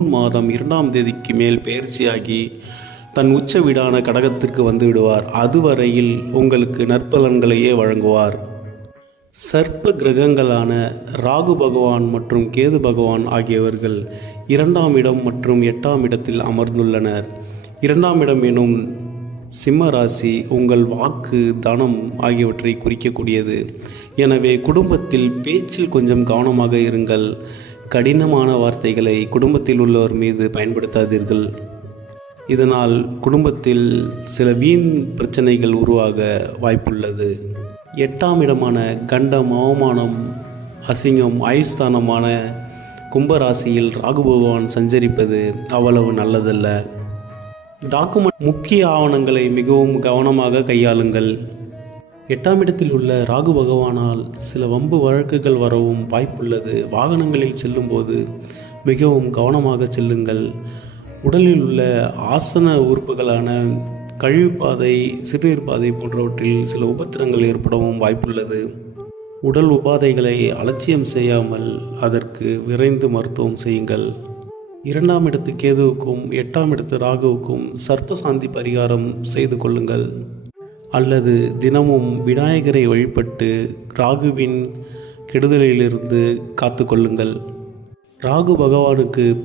மாதம் 2ஆம் தேதிக்கு மேல் பெயர்ச்சியாகி தன் உச்ச வீடான கடகத்திற்கு வந்து விடுவார். அதுவரையில் உங்களுக்கு நற்பலன்களையே வழங்குவார். சர்ப்ப கிரகங்களான ராகு பகவான் மற்றும் கேது பகவான் ஆகியவர்கள் 2ஆம் இடம் மற்றும் 8ஆம் இடத்தில் அமர்ந்துள்ளனர். 2ஆம் இடம் எனும் சிம்ம ராசி உங்கள் வாக்கு, தனம் ஆகியவற்றை குறிக்கக்கூடியது. எனவே குடும்பத்தில் பேச்சில் கொஞ்சம் கவனமாக இருங்கள். கடினமான வார்த்தைகளை குடும்பத்தில் உள்ளவர் மீது பயன்படுத்தாதீர்கள். இதனால் குடும்பத்தில் சில வீண் பிரச்சனைகள் உருவாக வாய்ப்புள்ளது. 8ஆம் இடமான கண்டம், அவமானம், அசிங்கம், ஆயுஸ்தானமான கும்பராசியில் ராகு பகவான் சஞ்சரிப்பது அவ்வளவு நல்லதல்ல. முக்கிய ஆவணங்களை மிகவும் கவனமாக கையாளுங்கள். 8ஆம் இடத்தில் உள்ள ராகு பகவானால் சில வம்பு வழக்குகள் வரவும் வாய்ப்புள்ளது. வாகனங்களில் செல்லும்போது மிகவும் கவனமாக செல்லுங்கள். உடலில் உள்ள ஆசன உறுப்புகளான கழிவுப்பாதை, சிறுநீர் பாதை போன்றவற்றில் சில உபத்திரங்கள் ஏற்படவும் வாய்ப்புள்ளது. உடல் உபாதைகளை அலட்சியம் செய்யாமல் அதற்கு விரைந்து மருத்துவம் செய்யுங்கள். 2ஆம் இடத்து கேதுவுக்கும் 8ஆம் இடத்து ராகுவுக்கும் சர்ப்பசாந்தி பரிகாரம் செய்து கொள்ளுங்கள். அல்லது தினமும் விநாயகரை வழிபட்டு ராகுவின் கெடுதலிலிருந்து காத்து கொள்ளுங்கள். ராகு பகவானுக்கு